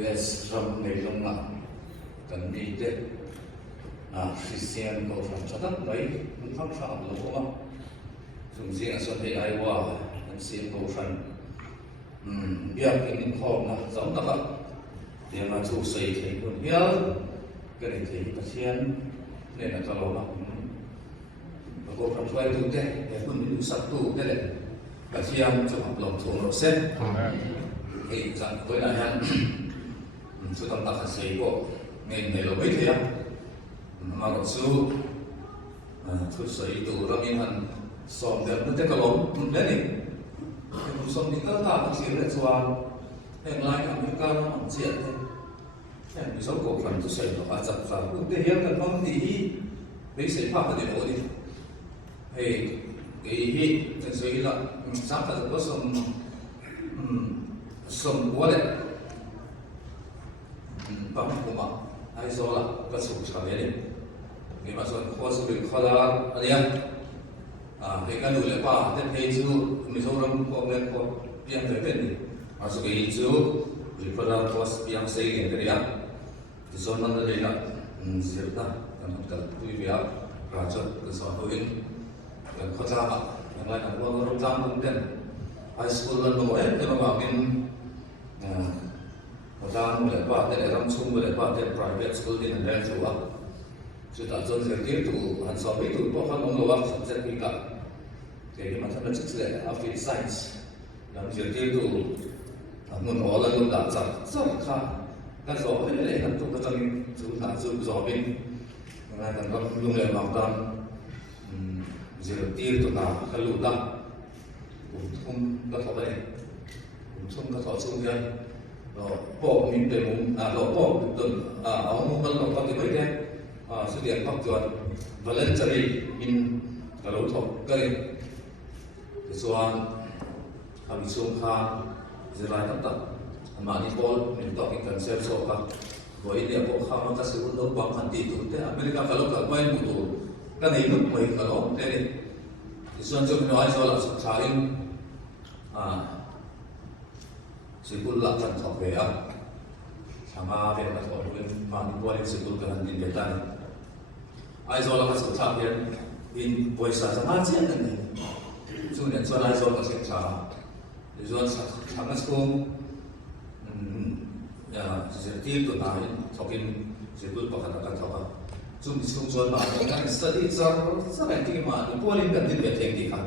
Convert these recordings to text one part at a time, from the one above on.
US from ngày long ngã cần đi đấy Christian có phần cho tất đấy cũng phát sáng lâu không chúng riêng xuân thì ai qua anh xin có phần việc cái những khó mà giống tất cả để mà chủ sĩ thì cũng nhớ cái này thì bác sĩ nên là cho lâu mà có phần quay tu thế để cũng những sắp tu thế này bác sĩ cho học lòng thủng lộ xét thì rằng với lại hắn chú tâm tác hạt sĩ của mình này là mấy thế mà có chú chú sĩ tù ra mình hẳn xóm được nó thế cả lộn đấy này thì cũng xóm những các ta bác sĩ lại cho hình lại cả những các nó mỏng diện thế thì số cổ phần chú sĩ nó phải dập ra cũng để hiếm là không thì đấy sĩ pháp là để nổi đi thì cái hi thật sự là sáng thật có sông quá đấy bằng của mà ai rồi là có sự trả lời đấy vì mà rồi có sự việc khó là anh em cái cái nuôi lại ba thế thì chú mình số đông có nên có biếng tới bên này mà số cái chú vì có ra có biếng xây cái đấy á thì số nó là đây là dễ ta làm cần vui vẻ và cho cái số tôi cần khó ra mà lại là có rộng rãi không tên high school lần đầu ấy thì nó bảo mình ra một lễ qua tên làm chung một lễ qua tên private school thì mình đang chủ áp chúng ta dọn dẹp tiếp tục hành so với tụi có phần ông đầu áp sắp xếp đi cả thì mà thằng nó chắc sẽ là Office Science làm dẹp tiếp tục nguồn hóa là luôn đã rất khá các gió thế này làm tụi nó trong chúng ta dùng gió bên này còn có dùng để bảo đảm dẹp tiếp tụi ta cái lụt ta cũng không có thọ đây cũng không có thọ chung đây bộ mình để muốn bộ tuần ông muốn bắt đầu cái mấy cái sự kiện phát triển và lên trở đi in cái lối thoát cái cái số hàm xuống kha dễ lại tất tất mà đi bộ mình có cái cần xem số cả với địa bộ kha nó có sự vận động bằng hẳn tỷ tụt thế America phải lúc cả quay một tụ cái này lúc mấy cái đó thế này thì xuân cho mình nói rồi là sự khá in sự quân lạc thần thọ về sama về là thọ lên mà đi qua lên sự quân cần tin về ta ai rồi là cái sự thọ về in bồi sa sama chết này chú nhận cho ai rồi là sự thọ rồi thằng nó xuống sẽ tiếp tục nói thọ in sự quân bảo hành thần thọ chú bị xuống cho mà cái study rất là cái mà đi qua lên cần tin về thiền thì khác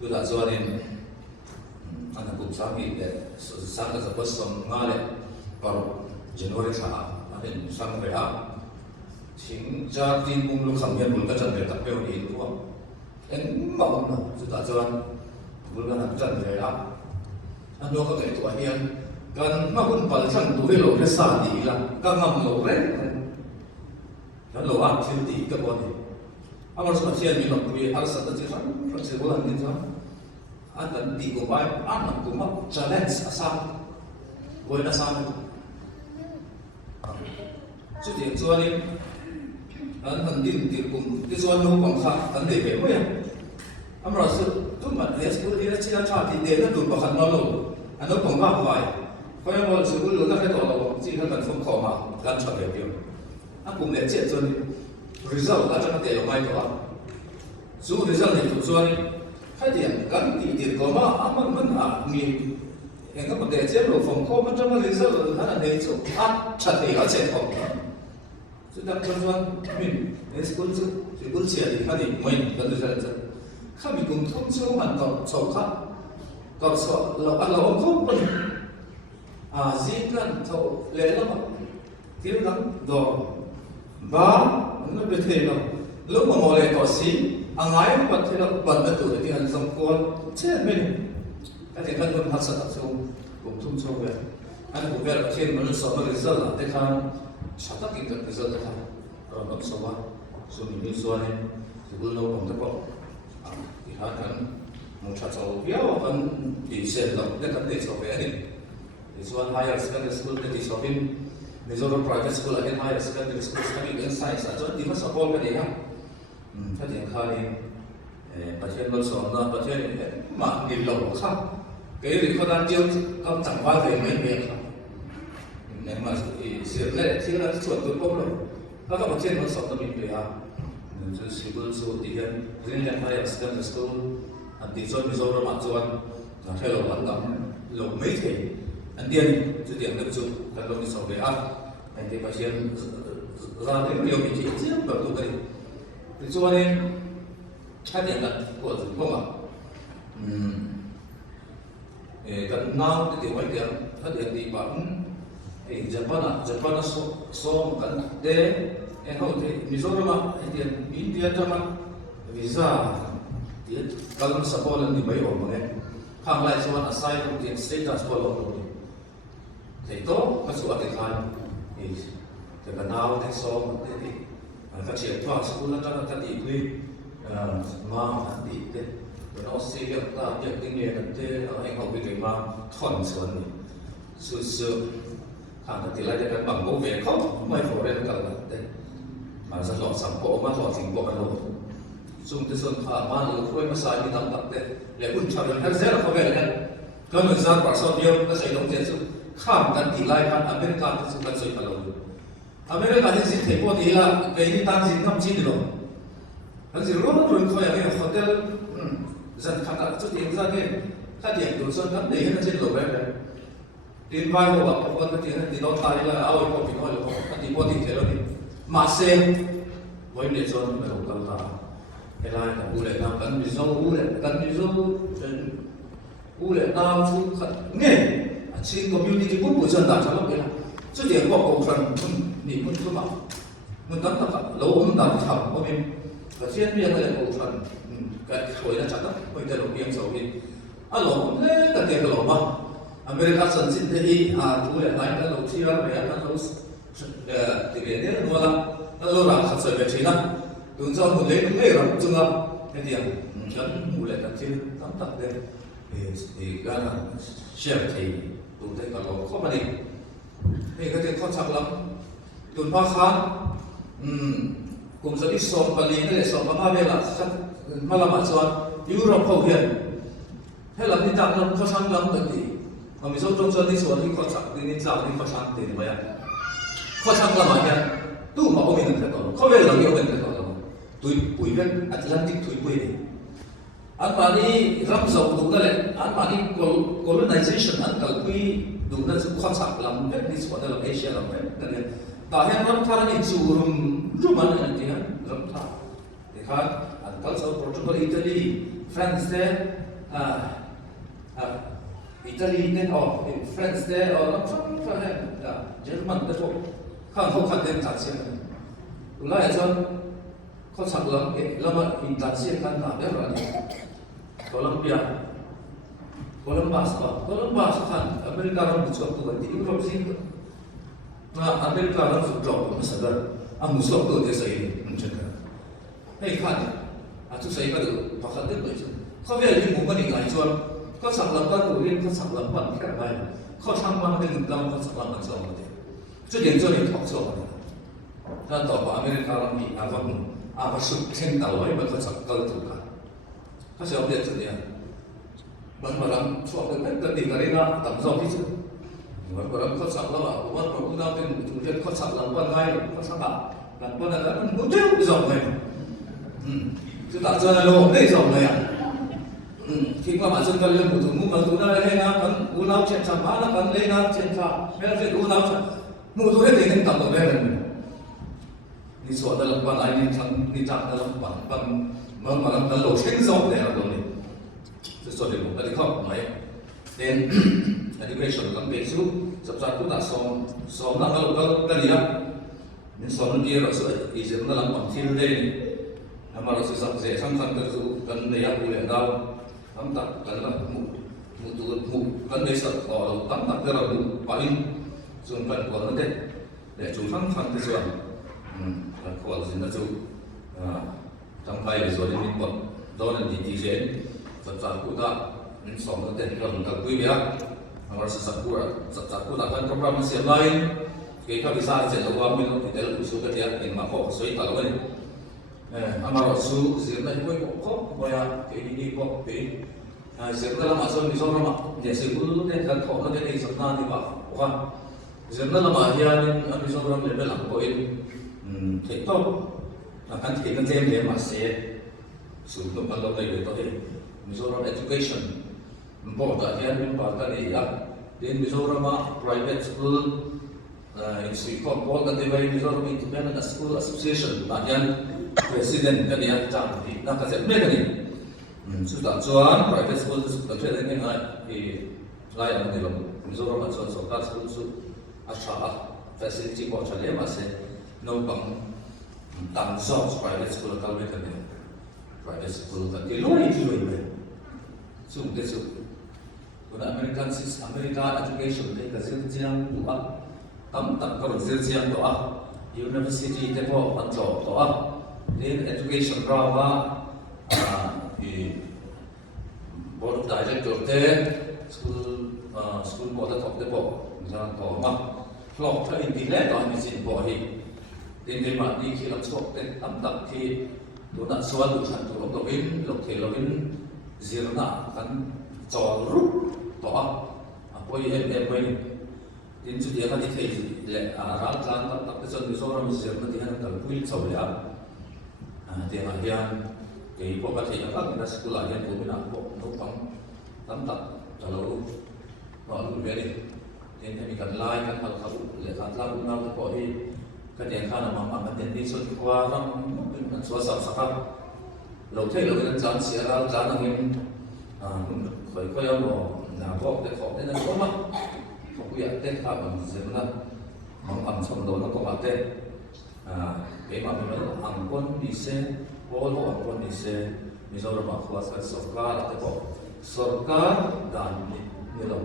chú đã cho nên anh cũng sáng nghĩ để sáng là có sớm ngay đấy vào January tháng anh sáng về chính ra tin cũng lúc sáng hiện cái trận về tập biểu đi đúng không? Em bảo mà chúng ta cho anh vừa là trận về anh đâu có cái tuổi hiện gần mà cũng phải chẳng tuổi lỗ cái xa đi là các ngầm lỗ đấy cái lỗ ăn thiên tỷ cái bọn này anh nói là thiên mình làm tuổi ăn sẵn chứ không phải có lần như thế anh cần đi của bài anh làm cũng mất challenge sao với là sao chút tiền cho đi anh cần đi cùng cái cho nó bằng khác vấn đề về mấy anh nói sự chúng mình hết sức đi chỉ là trả tiền để nó đủ bằng nó luôn anh nói bằng bao vài coi như một sự cũng lớn cái tổ là chỉ là cần phong khổ mà làm cho đẹp điều anh cũng để chuyện cho đi result là cho nó để ở mai đó dù result thì tụi cho đi cái điểm gắn thì tiền có mà anh vẫn mình hiện các vấn đề chế độ phòng khô mất trong cái result là là để chỗ chặt thì nó sẽ không chúng ta con mình để cuốn sự cuốn chia thì khai điểm mình cần được rất khai mình cùng thông số hoàn toàn sâu khác còn sợ là bắt đầu không còn gì cần thầu lẽ lắm thiếu lắm rồi và nó bị thế nào lúc mà ngồi lại tỏ xí ai cũng bật thế nào bật được tuổi thì anh xong con chết mình cái thì cần hơn thật sự sâu cũng thông số về anh cũng về là trên mà nó sợ nó rất là thế khăn sao tất cả cái rất là rồi nó số ba số mình đi số này thì cũng lâu còn tất cả thì hai thằng một chặt sầu béo vẫn thì sẽ là cái vấn đề số về này thì số higher secondary school thì số bên bây giờ private school là higher secondary school study in science cho nên nó support cái đấy khôngถ้าอย่างใครประเทศเราสอนนะประเทศมาดินหลงครับเกลี่ยคนนั้นเดียวก็จังว่าเลยไม่เมียครับ เนี่ยมาเสียเลยที่เราส่วนตัวพวกเราถ้าเขาบอกเช่นเราสอบตำรวจไปฮะจะสิบวันสู้ที่กันเรียนยังไงสกันจะสู้อันที่ส่วนมิโซรามาส่วนถ้าเราวันดำเราไม่เท่อันเดียนจุดเดียนก็จุดถ้าเรามิโซไปฮะอันที่ภาษาเราเรียนเรียนวิธีที่แบบตัวกันที่ส่วนนี้ถ้าเดียนกันก็จะพวกมันกันน้ำที่ไว้เดียนถ้าเดียนที่บ้านJapan so kan de how de Mizoram India jama visa dia kalau sekolah ni baik orang eh hang lai soal asylum dia status kalau itu masuk akal kan jangan naw de so de ka chia thwa sekolah kan tadi kui ma tadi de Australia ta dia tinggi nanti yang kau pergi ma thon suan ni su hàng thì lại để bằng bố về không mấy phổ lên cần đấy mà rất lọ sắm bộ mà lọ chính bộ rồi dùng cái sơn phả mà lỡ quay mà sai đi tắm tập đấy để quân chào được hết rất là khó về đấy có người ra quả son nhiều nó sẽ đóng tiền sự khámกันthì lại pan America thì sự cần soi phải rồi America thì gì thế bộ thì là cái đi tan gì năm chín rồi anh gì rồi khỏi cái hotel dần khát đã chút tiền ra cái khát tiền đồ sơn lắm để nó trên lầu đấy tin vai hồ gặp con cái tiền thì nó tay là ao có bị nói là có thì có thì thế rồi mà xem với để cho nó đầu cầm ta cái này là u lệ nào cần bị dâu u lệ cần bị dâu u lệ nào chú khẩn nghe chỉ community cũng buổi dân đã cho nó cái là chút tiền có cổ phần mình muốn cứ bảo muốn tắm tập lâu muốn tắm thầm của mình và chuyên viên là cổ phần cái khối là chặt đó bây giờ đầu tiên sau khi alo lấy cái tiền của nó Amerika sensin tadi tu le lain kan lo sih orang mereka kan harus tiga ni dua lo orang kan sebagai China tu jauh mulai orang cuma ni dia kan mulai kecil tak deh kan share thì tu tadi kalau kau mana ni kata kau cakap tu pakai kum jadi som kali ni som apa bela malam macam Europe kau hian helak ni tak nak kau sanglam tadi mà mình sống trong đi xuống thì khó chặt đi dạo đi khó chặt thì vậy khó chặt là mà nha tu mà có mình được đó khó về là nhiều mình được đó tuổi bụi bên Atlantic tuổi bụi anh bạn đi rắm dầu đúng đấy anh bạn đi colonization anh cần quy đúng là khó chặt làm bên đi xuống là Asia làm bên đấy ta hiện rắm thà đi chùa rum anh này thì rắm thà thì khác anh cần sau Portugal Italy France đấy Italy nên France đấy nó trong này German đấy thôi không cần đến tận xem lại cho có sẵn lắm cái mà in tận xem kan nào đấy rồi Colombia Columbus kan Amerika nó một số tuổi thì Europe gì mà Amerika nó phục trọng nó sẽ là một số tuổi thì sẽ mình chắc hay kan chúng sẽ có được phát triển được chứ không biết là những mục đích này cho có sẵn lắm các tuổi liên có sẵn lắm bằng cái này có tham quan cái ngành làm có sẵn lắm bằng xong rồi chứ điện cho điện học xong rồi nên tàu của Amerika làm gì vẫn sụp trên tàu ấy mà có sẵn cơ thủ cả có sẽ điện cho điện vẫn mà làm cho cái gì cái đó tầm dòng đi chứ vẫn mà làm có sẵn lắm à vẫn mà cũng đang trên chủ điện có sẵn lắm quan ngay có sẵn lắm làm quan là nó muốn chết cái dòng này chứ tại sao là lô cái dòng này à khi mà bạn dân cần lên một thủ mũ mà chúng ta lên nào cần u nào chuyện chả má là cần lên nào chuyện chả hay là chuyện u nào chả một số hết thì nên tập ở đây là đi xuống là quan ai đi chăng đi chăng là quan mà làm cái lỗ sinh dòng này là rồi chứ số điểm một cái không mấy nên education làm việc giúp sắp tới cũng đã xong là cái gì đó nên xong kia rồi sự ý kiến là làm bằng thiên đây mà rồi sự sắp dễ sang phần cái sự cần để áp dụng đâu tắm tập cần là một cần để sợ có tắm tập cái là một paling dùng phần của nó đấy để chúng thắng phần cái chuyện của gì nó chú trong tay rồi đến mình quật đó là gì thế sắp tới cũng đã nên xong nó để gần gần quý vị mà rồi sắp tới cũng đã cần program nó sẽ lại cái các visa sẽ là qua mình thì đấy là một số cái tiền mà họ suy tạo lên ama rasu sirna koi ko boya ke ni ko pe sirna la maso ni so ma je se bulu de kan tho na de ni sabna ni ba wa dân nó mà hiện Mizoram level làm có in thế tốt là kan thì kan thêm để mà sẽ sử dụng bằng lâu này có thể Mizoram education bỏ tại hiện mình bảo cái này à đến Mizoram private school in Singapore Paul kan devai Mizoram Independent School Association tại hiện president cái này chẳng thì đang cái gì cái này sudah cuan private school sudah ada yang di layan di dalam Mizoram cuan sokar school su asal facility buat saya masih nombang tanggung private school kalau mereka ni private school kan di luar itu juga sudah su guna American education mereka zirziang doa tam kalau zirziang doa university depo anjo doa then education rawa board of director te school board of the board jang to ma flok ta in dile to ni sin bo hi tin de ma ni khi lam sok te tam tak khi do na suan du san tu lo win lo the lo win zirna kan chol ru to a poi em mai tin chu dia ka ni thei le a ral tlan tak tak son ni so ram zirna ti han kal pui chau ya te ma hian cái bộ các thầy các người ta sẽ lại hiện của mình là bộ nấu phóng tắm tập trả lâu họ luôn về đi nên mình cần like cần học học để tham gia cùng nhau có đi cái tiền khá là mà cái tiền đi xuất qua trong mình xóa sạch sạch lâu thế lâu cái chán xỉa ra chán là mình phải coi ông là có để khó thế này có mà không có nhận tên khác bằng gì nữa bằng ẩm xong rồi nó có mặt tên cái mà mình nói là hàng quân đi xe all ho angkon ni se Mizoram khwas kan sarkar ate ko sarkar dan ni lo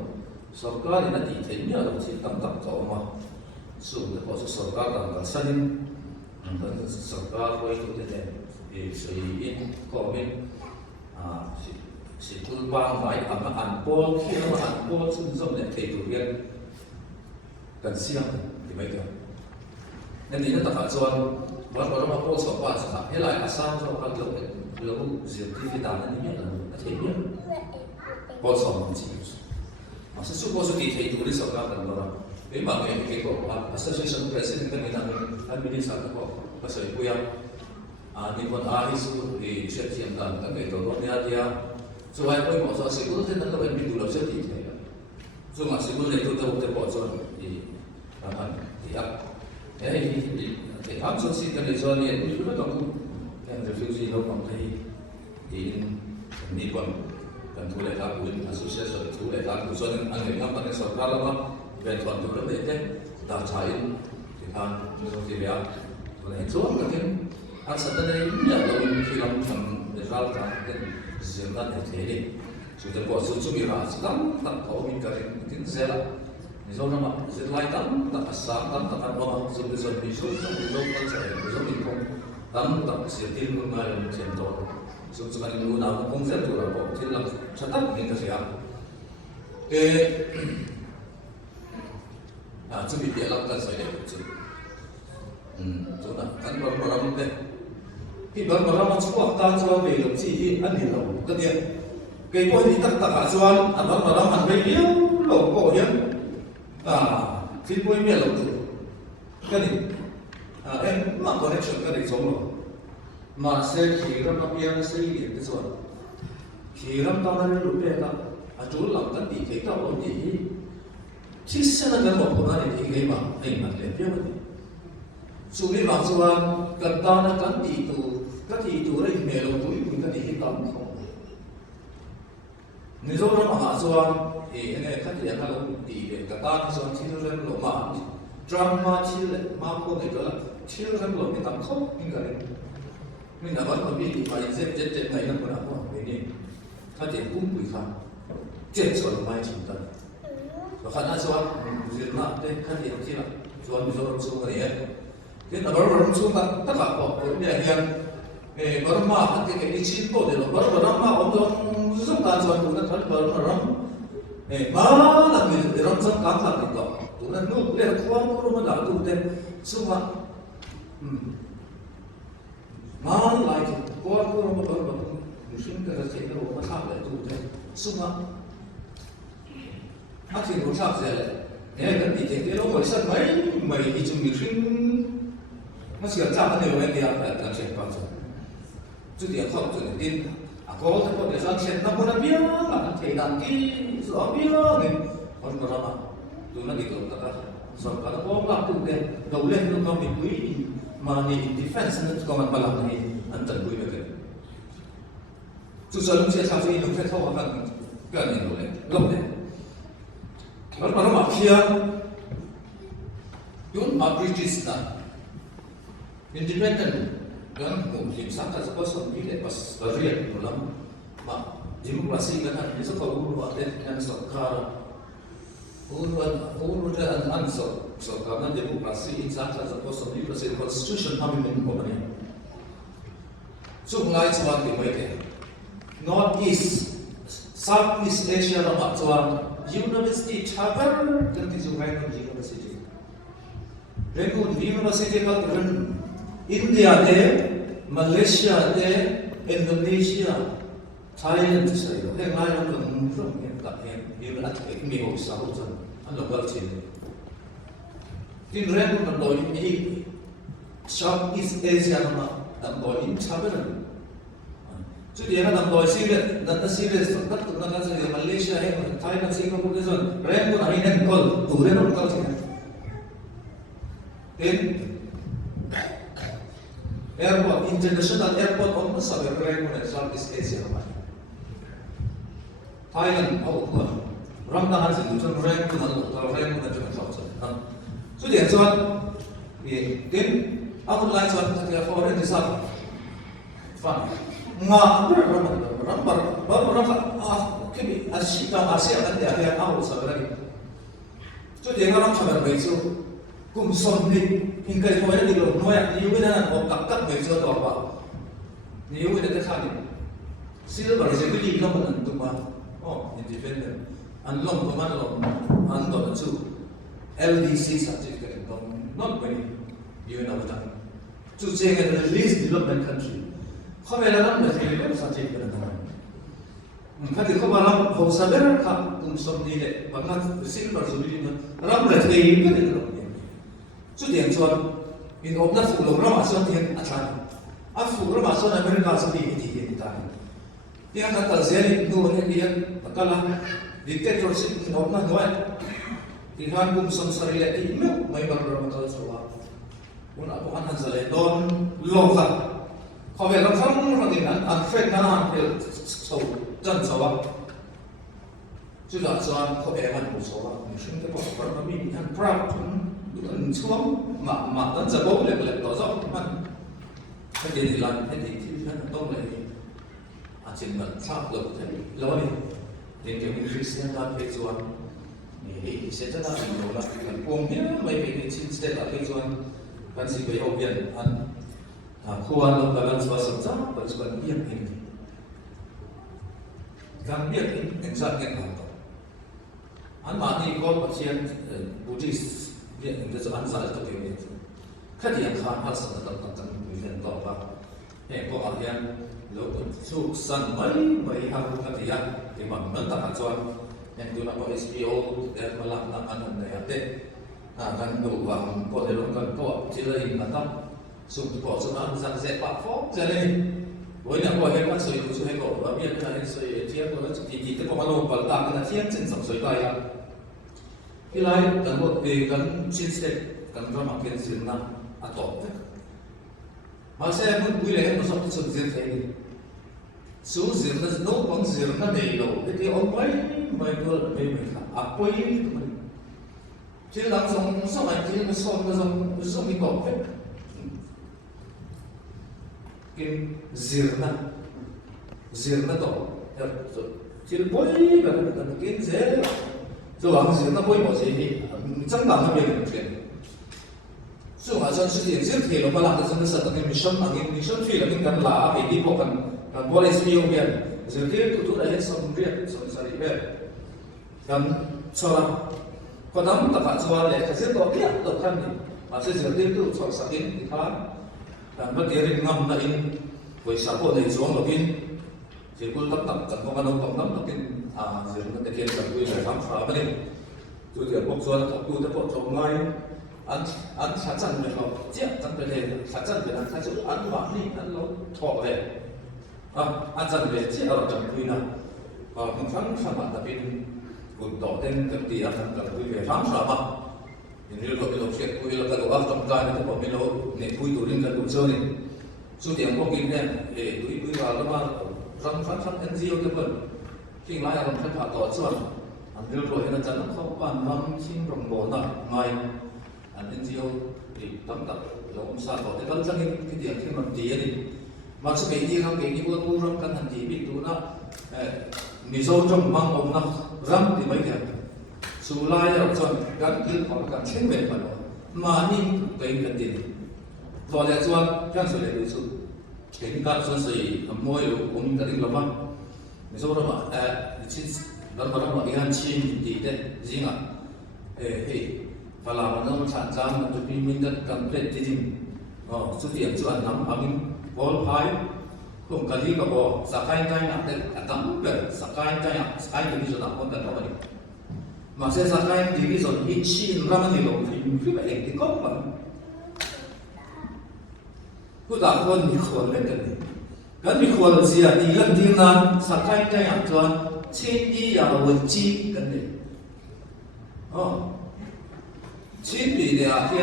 sarkar ina ti thei nia lo chi tam tak to ma su de ko sarkar dan ka sanin dan sarkar ko itu te e sei in ko min si tul bang mai ama an pol khi ma an pol sun zom ne thei tu rian kan siang di mai ka nên ni ta ka chuanวันวันเราพูดสองวันสักให้หลายอาสาเราคัดเลือกเราเสียที่ที่ต่างนั้นนี่เราอาทิตย์นี้พูดสองวันจริงมาสิ่งที่พูดสุดที่ที่ตัวนี้สักการณ์เราเป็นบางอย่างที่ก็ว่า association president กันนี่นะอันนี้สักก็ก็ใส่คุยนี่คนอาฮิสุที่เชื่อที่ยังต่างกันในตัวนี้อาทิตย์ส่วนไอ้คนบอกว่าสิ่งที่นั่นเราเป็นมิตรเราเชื่อที่ไหนส่วนสิ่งที่เราตัวจะบอกส่วนที่อะไรที่อ่ะthì áp dụng sinh cái cho nên như chúng ta cũng em được phiêu gì đâu còn thấy thì ni còn cần thu lại các quyền association thu lại các của dân anh người năm tại sở ra lắm về toàn thu vấn đề thế đào trái thì tham như trong thì béo rồi hết số cái cái anh sẽ tới đây nhận đâu khi làm thằng để ra cái riêng ra để thế đi chúng ta bỏ số chung nhiều là lắm tặng có mình cái dễ lắm Mizoram nama zilai tam tak asam tam tak apa zul zul bisu zul kan saya zul ikon tam tak siatin rumah yang centor zul sekarang dulu nama konsep tu lah kok jadi catat ni kasih cumi dia lakukan saya cumi tu nak kan baru deh baru macam waktu jual belum sih ani lalu kedia cái point ni tak acuan baru handai dia lalu kok dia khi quay miệng lồng tự cái gì em mà connection cái gì giống rồi mà sẽ khi ra nó bia sẽ đi cái gì khi ra tao nó lúc đấy là chú làm cái gì cái tao làm gì chỉ sẽ là cái một phần này thì cái mà anh mà làm việc gì chú biết bảo chú anh cần tao nó cái gì tụ đấy mẹ lồng túi mình cái gì tao không người dâu nó mà chú anh thì anh ấy khát tiền hay là thì để cả ta thì son children lo mà drama children mà cô này gọi là children lo cái tầm khóc như cái mình đã nói còn biết thì phải chết này nó còn nào không cái gì khát tiền cũng bị khát chết rồi mai chịu tận và khát ăn son việc nào đây khát tiền chi là son xuống cái này thế là baru xuống tất cả họ cũng như hiện baru mà khát cái đi chín bộ để nó baru mà ông don xuống tan son cũng đã thoát baru mana mi rancang kata kita, tunan lu lihat kuat kurang ada tu dan semua, mana lagi kuat kurang ada musim kerja kita orang tak ada tu dan semua, akhir rusak saja, nghe cái gì thế nó mới sắp mấy thì chúng mình sinh nó sửa ra cái điều này thì phải làm chuyện bao giờ chứ tiền không cho tin có thể có để sang chuyện nó muốn biết là thầy đàn kia rõ biết này còn có mà tụi nó đi tưởng tất cả rồi cả nó có làm tụi này đầu lên nó có mình quý mà thì defense nó có mặt làm này anh tận quý về chú sợ lúc sẽ sao thì lúc sẽ thâu vào cái này rồi đấy lông đấy nó mặc kia chúng mà British là independent dan mungkin sangat sepasang bilik pas beriak dalam mak demokrasi kan hanya sekolah buat dan sekarang urutan ansor sekarang demokrasi sangat sepasang bilik constitution kami mengumpulkannya sungai cuan di mana North East South East Asia ramah cuan University Chabar dan sungai University Rangoon University kan India te, Malaysia te, Indonesia, Thailand say đó, cái ngay trong phần rất nhiều tập hiện, như là cái nhiều sáu dân, anh làm bao nhiêu? Tin rằng mình nói như South East Asia mà, làm nói in Chabar, chứ dia kan làm nói Syria, dan Syria tất cả các cái Malaysia hay Thailand, Singapore cái gì, rằng mình hay nên call, tụi nó không có gì hết. Airport, international airport almost sabi rank mo Southeast Asia naman. Thailand, ramdahan sa dito rank mo na dyan sa so diyan so din ako lang so sa foreign sa fun nga kimi Asia kan dia yang aku sabi so diyan ram sa so kum somni hingga itu ada di luar noya ni juga dah nak tak betul tu apa ni juga dah terkali sila baru jadi di dalam tu mah independent anlong tu mana lo anto tu LDC certificate tu not many you know that tu jangan the least developed country kau melawan macam ni certificate tu Kati ko malam kau sabar kah kum somni le bangat sila baru jadi ni ram lagi ni kan itu Chú tiền chuan in ốp nát phụ lồng nó mà xuân tiền à chán à phụ nó mà xuân America sẽ bị thì hiện tại tiếng anh ta dễ đi nuôi hết đi tất cả là dictatorship in ốp nát nói thì han cũng xuân sari lại đi nước mấy bằng rồi mà tôi số vào muốn aku anh hansa lại don lâu thật họ về làm không rồi thì anh phết na anh phải sầu chân sầu vào chú đã chuan họ về anh cũng sầu vào mình sinh cái bộ phận nó bị anh proud mình xuống mà tấn giờ bố lại tỏ rõ mình cái gì thì làm cái gì thì nóต้องเลยchính mình pháp luật thì lo đi thì kiểu mình Christian là cái chuyện thì sẽ rất là nhiều là mình buông nhớ mấy cái chính sẽ là cái chuyện bạn sẽ phải học viện anh khoa nó là bạn sẽ sống rất và sẽ biết hình càng biết hình dạng cái nào anh mà đi có một chuyện Buddhist dia itu soal salah satu yang itu. Kan yang khas tentang bukan apa. Kau yang lo suksan mai harus kerja di mana tak cuan yang tu nak SPO dan melakukan ada. Kan uang kau dilakukan kau cilai mata sumber kau senang sangat platform jadi. Boleh kau hebat so itu sudah kau biar kita so dia kau kita kau malu balta kena tiang censor so itu ya. Ilai dan buat kan cincin kan drama kan zirna atau masa yang boleh yang masuk ke zirna ini so zirna no bang zirna deh lo jadi orang mai dua mai apa ini tu jadi langsung sama jadi masuk itu kan zirna tu jadi boleh kan kan zirna so王子那不会保谁的，真港那边的钱，所以好像是点这铁了不啦，真的是那个你生去了，你跟拉北地部分，跟过来是右边，这铁都来什么边，什么里边，跟错了，可能大家说嘞，可是多边都看的，啊，这这铁都错啥的，你看，跟不铁的ngâm那因，为啥过来装那边，结果他跟我们那帮那边。Zirna te kian kan kui sai khám phá bên chú tiền bốc xuân tập tu tập bộ trồng ngay ăn sát chân về nó chết chân về đây sát chân về ăn sát chỗ ăn bạn đi ăn nó thọ về ăn chân về chết ở trong tuy nào mình phán bạn tập bên cùng tổ tên tập tỷ ăn tập quy về phán sợ mà như rồi cái đầu chuyện quy là cái đầu óc trong tay nó bỏ bên đó để quy tụ lên cái đồ chơi này số tiền bốc in đen để tụi quy vào nó mà phán NGO cái phần khi lái làm thân phạt tổ chuẩn anh đưa rồi nó chẳng không bàn văn xin đồng bộ nào ngay anh NGO thì tấm tập là ông sa tổ thì vẫn chẳng cái tiền khi mà tí đi mà số cái gì không cái gì vừa tu trong căn hành gì bị tu nó mi sâu trong mang ông nó răm thì mấy tiền số lái là chuẩn gắn cứ có cả千元mà nhìn cái tiền rồi là chuẩn cái số này đối số cái cái số gì mỗi ông cái định làm ăn mi sâu đó mà dan orang ikan chin di deh zinga kalau mana sản phẩm untuk diminta complete di sini số tiền cho anh nắm amin ball pie không cần gì cả bo sakai kai nak deh atam ber sakai kai division nak pun tak tahu ni maksud sakai division ini chin ramai ni loh film yang di kau pun aku tak pun mikul lagi kan mikul siapa di dalam dia sakai kai yang tuan千亿呀文机跟的，千比的啊天，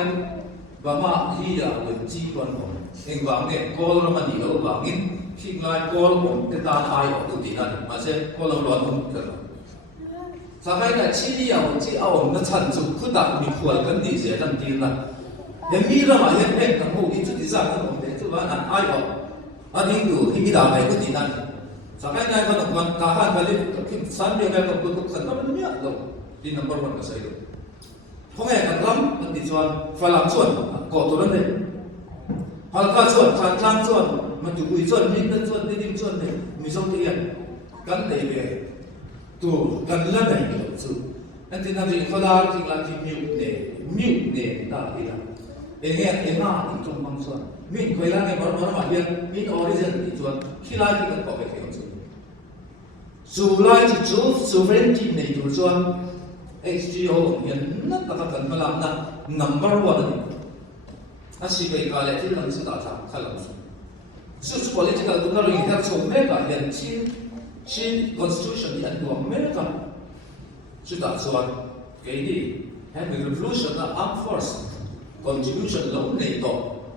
爸妈亿呀文机关红，因王的高了嘛你有王因，听来高了红的大爱哦都地那，嘛些高了乱红的了。啥个呢？千亿呀文机啊，我们的产出不大，你苦了跟你些当地了，人米了嘛，人人等后一直地上跟我们就把那爱哦，听到听到没个地那。Sakai na ko nagwan kahan balik kin san dia ka ko kan na niya lo di number 1 ka sa ilo kung ay kan ram kan di chuan falam chuan ko to ran de hal ka chuan khan tlang chuan man ju bui chuan min dan chuan di dim chuan de mi song ti yan kan de be tu kan la dai ni chu an tin na ji khola ti la ti miu ne ta ila nghe tiếng nào thì trong băng xuân mình quay lại cái bọn nó bảo viên mình origin thì chuan khi lại thì cần có cái kiểu gì dù lại thì chú sovereignty này chủ chuan HGO hiện nó ta cần phải làm là number one này à chỉ cái lại thì lần sự tạo ra khai làm sự political cũng là người theo chống mấy cả hiện trên constitution thì ảnh hưởng mấy cả sự tạo chuan cái gì hay cái revolution là armed force contribution lớn này to,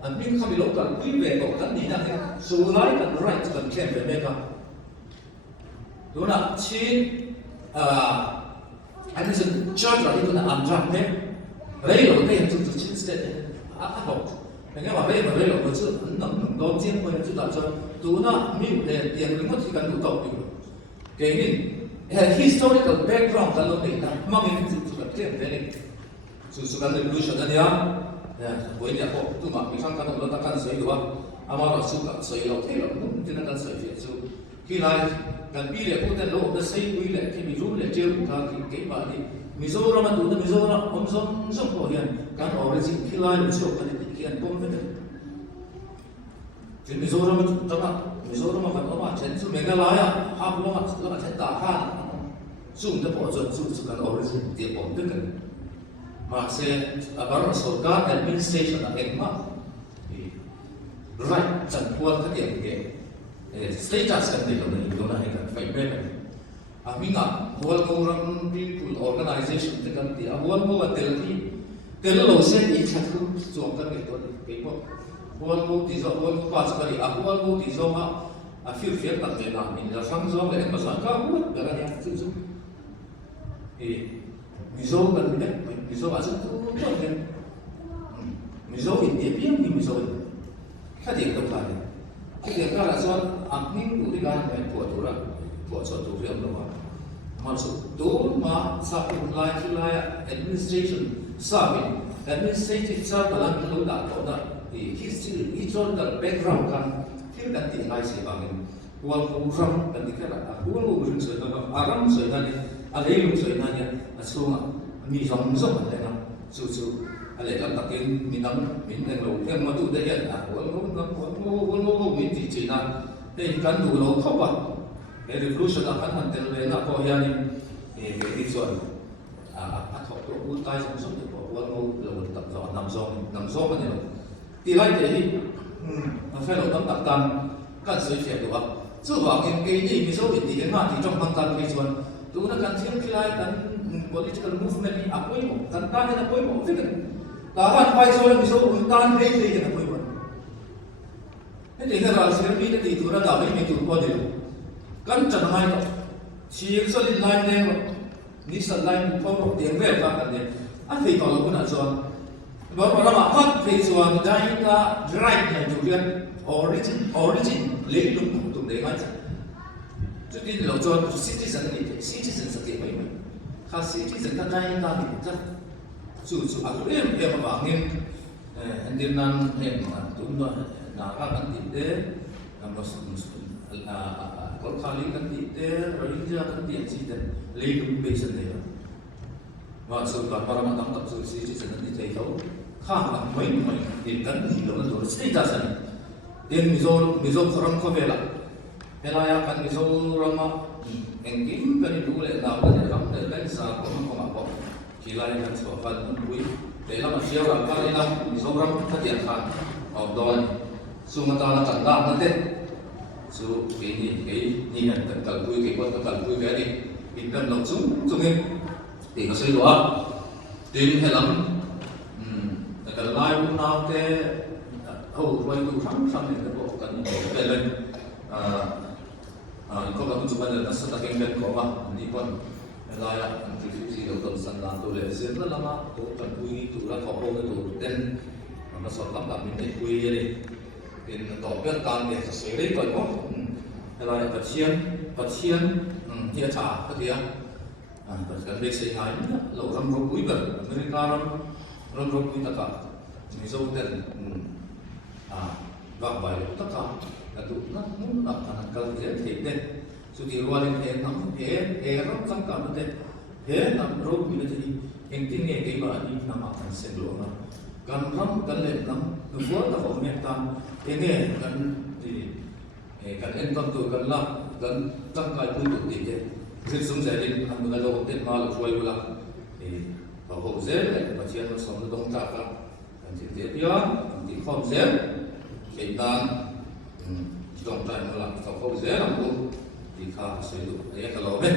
anh mình không bị lỗ cần quý về tổ cái này là số lái cần right cần kèm về mấy cái, đúng là trên anh ấy charge là itu là amtrak đấy, đấy là cái hiện tượng trên state áp học, cái mà đây là một sự nắm đầu tiên của chúng ta cho, đúng là mình để tiền mình mất thì cần đủ tổng được, cái này historical background là lớn này, mà mình chúng ta kèm về này, sự cần revolution này nhá. Với nhà họ tu mà mình sang căn nó ta căn sấy đúng không? Ama nó sụp cả sấy nó thế là cũng trên căn sấy phía sau. Khi này căn bi lệ cũng tên lỗ nó xây quý lệ khi mình rút lệ chưa cũng thang thì cái mà đi mình rút ra mà tu nó mình rút ra ông giống của hiền căn origin khi này mình sụp cái này hiện cũng vậy. Thì mình rút ra mình rút ra mà phần nó mà chén xuống mình cái lái à, hấp nó mà chén tả khan, dùng cái bộ chuẩn dùng căn origin tiệm bóng tức cái mà sẽ bảo सरकार administration là em mà right chẳng qua cái điểm cái status cái này là phải bên mình world forum people organization thì cái gì world forum thì lâu sẽ ít chắc cũng dùng cái này thôi cái bộ world forum thì do world pass cái world forum thì do mà phiêu phiêu tập về làm mình là sang do để mà sang cao quá cái này sử dụng thì mizo kan biết mizo asal tu kan mizo ini dia ni mizo cái điểm đâu phải cái điểm đó là do những người đi gan phải của tổ ra của số tổ riêng đâu mà số tổ mà sao cũng lại khi lại administration sao mình administrative sao là làm lâu đã tổ ra thì history historical background kan khi kan tiền lại sẽ bằng uang uang kan dikira uang uang soi dalam aram soi nani ada yang soi nani asuma mi zong zong ada nam su ada yang tak kin mi nam min yang lo yang ma tu dah ya uang min ti China đây kan tu lo khóc à cái revolution akan hantar le na ko ya ni cái đi rồi thọ u tai sung sung ko wa ngo lo tập zo nam zo ma ne ti lai te hi a fe lo tam tak tan kan soi fe do chu wa ngin ke ni mi so ti den ma ti trong hang tan ke chuan tu na kan thiam ki lai kan political movement ni apoi mo kan ta ne apoi mo fe kan ta han pai so mi so tan re re kan apoi moนี่เราเชื่อมีแต่ตัวเราไม่มีตัวเดียวกันจะทำไมต่อชีวิตส่วนไลน์เนี่ยนี่ส่วนไลน์พอเราเตียงเวลากันเนี่ยอันที่ต่อเราคุณอาจารย์บอกว่าเรามาพักที่ส่วนได้ก็ไรเนี่ยจุดเรียน origin เลี้ยงลุงตุ่มเด็กมันจุดที่เราจวน citizen นี่ citizen สักกี่ปีมั้ยข้า citizen ก็ได้ก็ดีจ้ะจู่ๆอะไรเรื่องมาเงี้ยอันเดียวนั้นเห็นตุ่มว่าnaga kan tite, nambas kolkali kan tite, Rohingya kan tite, legal basin dia. Maksud para matang tak suci sesuatu ni tahu, kah main dia kan hilang tu, cerita sana. Dia mizo orang kafela, helaya kan mizo orang engkim kan itu le, naga dia kan dia sah orang apa, kilai kan soal pun bui, dia masih orang kan dia mizo orang katian kan, outdoor. Sumata na tanda natin. So, ini yan kalkuy kay kuat kalkuy kaya ni pinkan lang sungin. Tingnan sa ilo tin helam. Nakalay mo na te ruway ko sam ni ko kan kailan ko ba tujuan na sa taking ben ko ba hindi pa nalaya ang trifisi daw san na to le sir na lama to kalkuy to la ko ko to den ang nasotang kami ni kuy ni in tổ chức can để xử lý tội có là vật chiên chia trả cái gì vật cần bị xây hại lỗ râm rô quý bẩn America râm rô quý tất cả mình dâu tiền vàng bảy tất cả là tụ nó muốn là thằng cần thế thì đây sự thì qua đến thế nắm thế rất căng cả nó thế nắm rô quý là gì anh tin nghe cái mà đi nằm ở thành sen lỗ mà kan le nam tu bo ta ho me tan enge kan en kan tu kan la kan kai pu tu ti te rin sum se din an ga lo te ma lo choi bula ba ho ze le ba chian no som dong ta ka kan ti te pia ti khom ze ke tan dong ta no la ta ho ze la ku ti kha se lu ye ka lo me